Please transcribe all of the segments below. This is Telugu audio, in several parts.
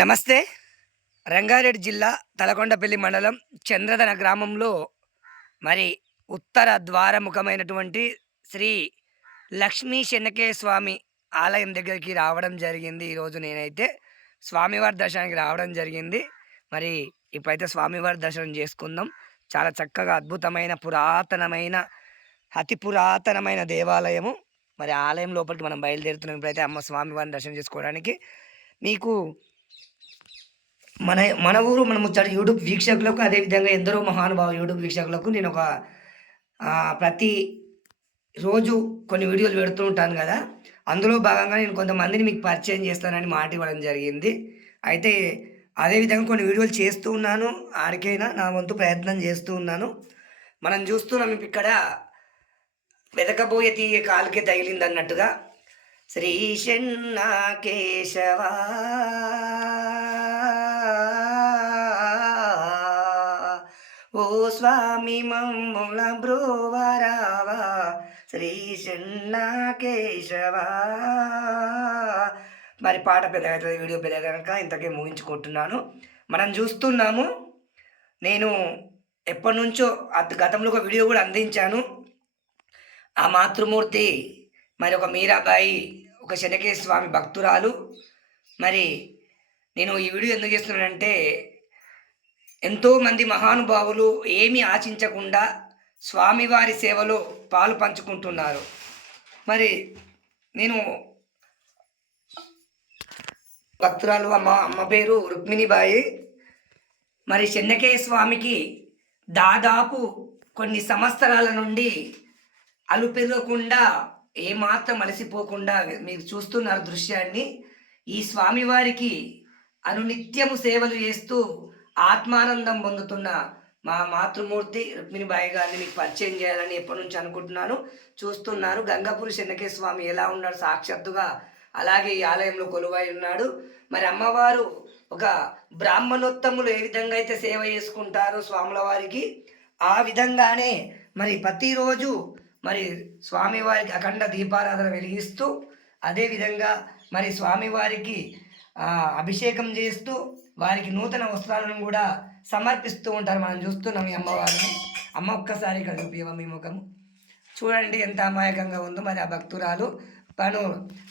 నమస్తే. రంగారెడ్డి జిల్లా తలకొండపల్లి మండలం చంద్రధన గ్రామంలో మరి ఉత్తర ద్వారముఖమైనటువంటి శ్రీ లక్ష్మీ చెన్నకేయ స్వామి ఆలయం దగ్గరికి రావడం జరిగింది. ఈరోజు నేనైతే స్వామివారి దర్శనానికి రావడం జరిగింది. మరి ఇప్పుడైతే స్వామివారి దర్శనం చేసుకుందాం. చాలా చక్కగా అద్భుతమైన పురాతనమైన అతి పురాతనమైన దేవాలయము. మరి ఆలయం లోపలికి మనం బయలుదేరుతున్నాం. ఇప్పుడైతే అమ్మ స్వామివారిని దర్శనం చేసుకోవడానికి. మీకు మన మన ఊరు మన ముచ్చట యూట్యూబ్ వీక్షకులకు అదేవిధంగా ఎందరో మహానుభావ యూట్యూబ్ వీక్షకులకు నేను ఒక ప్రతి రోజు కొన్ని వీడియోలు పెడుతూ ఉంటాను కదా. అందులో భాగంగా నేను కొంతమందిని మీకు పరిచయం చేస్తానని మాట ఇవ్వడం జరిగింది. అయితే అదేవిధంగా కొన్ని వీడియోలు చేస్తూ ఉన్నాను. ఆడికైనా నా వంతు ప్రయత్నం చేస్తూ ఉన్నాను. మనం చూస్తున్నాం ఇక్కడ వెతకబోయే తీయ కాలుకే తగిలింది అన్నట్టుగా శ్రీ షణ్ణ కేశవా ఓ స్వామి మమ్ముల బ్రోవరావా శ్రీ షణ్ణ కేశవా మరి పాట పెద్దగా అవుతుంది వీడియో పెద్దగా కనుక ఇంతకే ముగించుకుంటున్నాను. మనం చూస్తున్నాము నేను ఎప్పటి నుంచో గతంలో ఒక వీడియో కూడా అందించాను. ఆ మాతృమూర్తి మరి ఒక మీరాబాయి ఒక శనకేశ్వర స్వామి భక్తురాలు. మరి నేను ఈ వీడియో ఎందుకు చేస్తున్నానంటే ఎంతోమంది మహానుభావులు ఏమీ ఆశించకుండా స్వామివారి సేవలో పాలు పంచుకుంటున్నారు. మరి నేను భక్తురాలు అమ్మ అమ్మ పేరు రుక్మిణిబాయి. మరి చెన్నకేయ స్వామికి దాదాపు కొన్ని సంవత్సరాల నుండి అలుపెరగకుండా ఏమాత్రం అలసిపోకుండా మీరు చూస్తున్నారు దృశ్యాన్ని. ఈ స్వామివారికి అనునిత్యము సేవలు చేస్తూ ఆత్మానందం పొందుతున్న మా మాతృమూర్తి రుక్మిణిబాయి గారిని మీకు పరిచయం చేయాలని ఎప్పటి నుంచి అనుకుంటున్నాను. చూస్తున్నారు. గంగాపురి చెన్నకే స్వామి ఎలా ఉన్నాడు సాక్షాత్తుగా. అలాగే ఈ ఆలయంలో కొలువై ఉన్నాడు. మరి అమ్మవారు ఒక బ్రాహ్మణోత్తములు ఏ విధంగా అయితే సేవ చేసుకుంటారో స్వాముల వారికి ఆ విధంగానే మరి ప్రతిరోజు మరి స్వామివారికి అఖండ దీపారాధన వెలిగిస్తూ అదేవిధంగా మరి స్వామివారికి అభిషేకం చేస్తూ వారికి నూతన వస్త్రాలను కూడా సమర్పిస్తూ ఉంటారు. మనం చూస్తున్నాం ఈ అమ్మవారిని. అమ్మ ఒక్కసారి ఇక్కడ చూపించమ్మ మీ ముఖము? చూడండి ఎంత అమాయకంగా ఉందో మరి ఆ భక్తురాలు. తను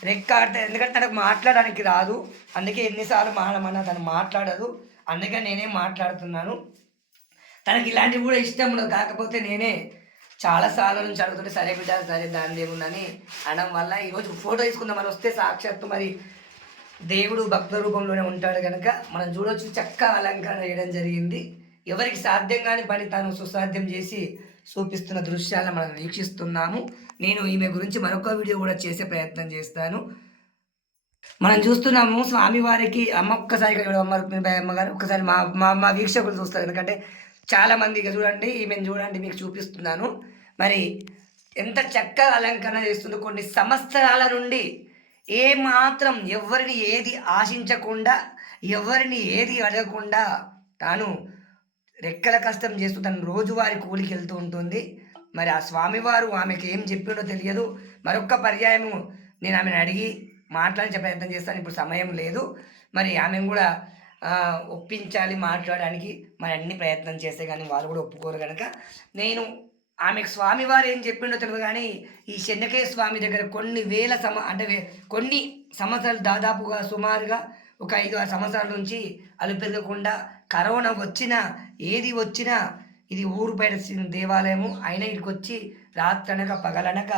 రెక్కాడితే ఎందుకంటే తనకు మాట్లాడడానికి రాదు. అందుకే ఎన్నిసార్లు మాట్లాడమన్నా తను మాట్లాడదు. అందుకే నేనే మాట్లాడుతున్నాను. తనకి ఇలాంటివి కూడా ఇష్టం ఉండదు. కాకపోతే నేనే చాలా సార్లు నుంచి అడుగుతుంటే సరే బిడ్డ సరే దాని ఏముందని అనడం వల్ల ఈరోజు ఫోటో తీసుకుందాం మరి వస్తే సాక్షాత్తు మరి దేవుడు భక్త రూపంలోనే ఉంటాడు కనుక మనం చూడొచ్చు చక్క అలంకరణ చేయడం జరిగింది. ఎవరికి సాధ్యం కాని పని తాను సుసాధ్యం చేసి చూపిస్తున్న దృశ్యాలను మనం వీక్షిస్తున్నాము. నేను ఈమె గురించి మరొక వీడియో కూడా చేసే ప్రయత్నం చేస్తాను. మనం చూస్తున్నాము స్వామివారికి అమ్మ ఒక్కసారి ఇక్కడ అమ్మ అమ్మగారు. ఒక్కసారి మా మా మా వీక్షకులు చూస్తారు ఎందుకంటే చాలామంది ఇక చూడండి ఈమెను చూడండి మీకు చూపిస్తున్నాను. మరి ఎంత చక్కగా అలంకరణ చేస్తుందో కొన్ని సంవత్సరాల నుండి ఏ మాత్రం ఎవరిని ఏది ఆశించకుండా ఎవరిని ఏది అడగకుండా తాను రెక్కల కష్టం చేస్తూ తను రోజువారి కూలికి వెళ్తూ ఉంటుంది. మరి ఆ స్వామివారు ఆమెకి ఏం చెప్పిండో తెలియదు. మరొక్క పర్యాయము నేను ఆమెను అడిగి మాట్లాడించే ప్రయత్నం చేస్తాను. ఇప్పుడు సమయం లేదు. మరి ఆమెను కూడా ఒప్పించాలి మాట్లాడడానికి మరి అన్ని ప్రయత్నం చేస్తే కానీ వాళ్ళు కూడా ఒప్పుకోరు కనుక నేను ఆమెకు స్వామివారు ఏం చెప్పిండో తెలియదు కానీ ఈ చెన్నకేయ స్వామి దగ్గర కొన్ని వేల సమ అంటే కొన్ని సంవత్సరాలు దాదాపుగా సుమారుగా ఒక ఐదు ఆరు సంవత్సరాల నుంచి అలు పెరగకుండా కరోనా వచ్చినా ఏది వచ్చినా ఇది ఊరు బయట దేవాలయము. అయినా ఇక్కడికి వచ్చి రాత్రనక పగలనక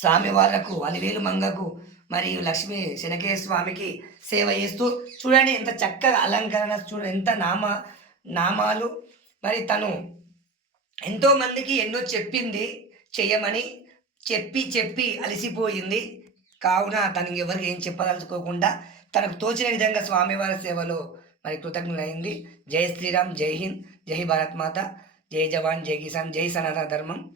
స్వామి అలివేలు మంగకు మరియు లక్ష్మీ శనకేయ స్వామికి సేవ చేస్తూ చూడండి ఎంత చక్కగా అలంకరణ చూడండి ఎంత నామ నామాలు. మరి తను ఎంతోమందికి ఎన్నో చెప్పింది చెయ్యమని చెప్పి చెప్పి అలసిపోయింది. కావున తనకి ఎవరికి ఏం చెప్పదలుచుకోకుండా తనకు తోచిన విధంగా స్వామివారి సేవలో మరి కృతజ్ఞులైంది. జై శ్రీరామ్ జై హింద్ జై భారత్ మాత జై జవాన్ జై కిసాన్ జై సనాతన ధర్మం.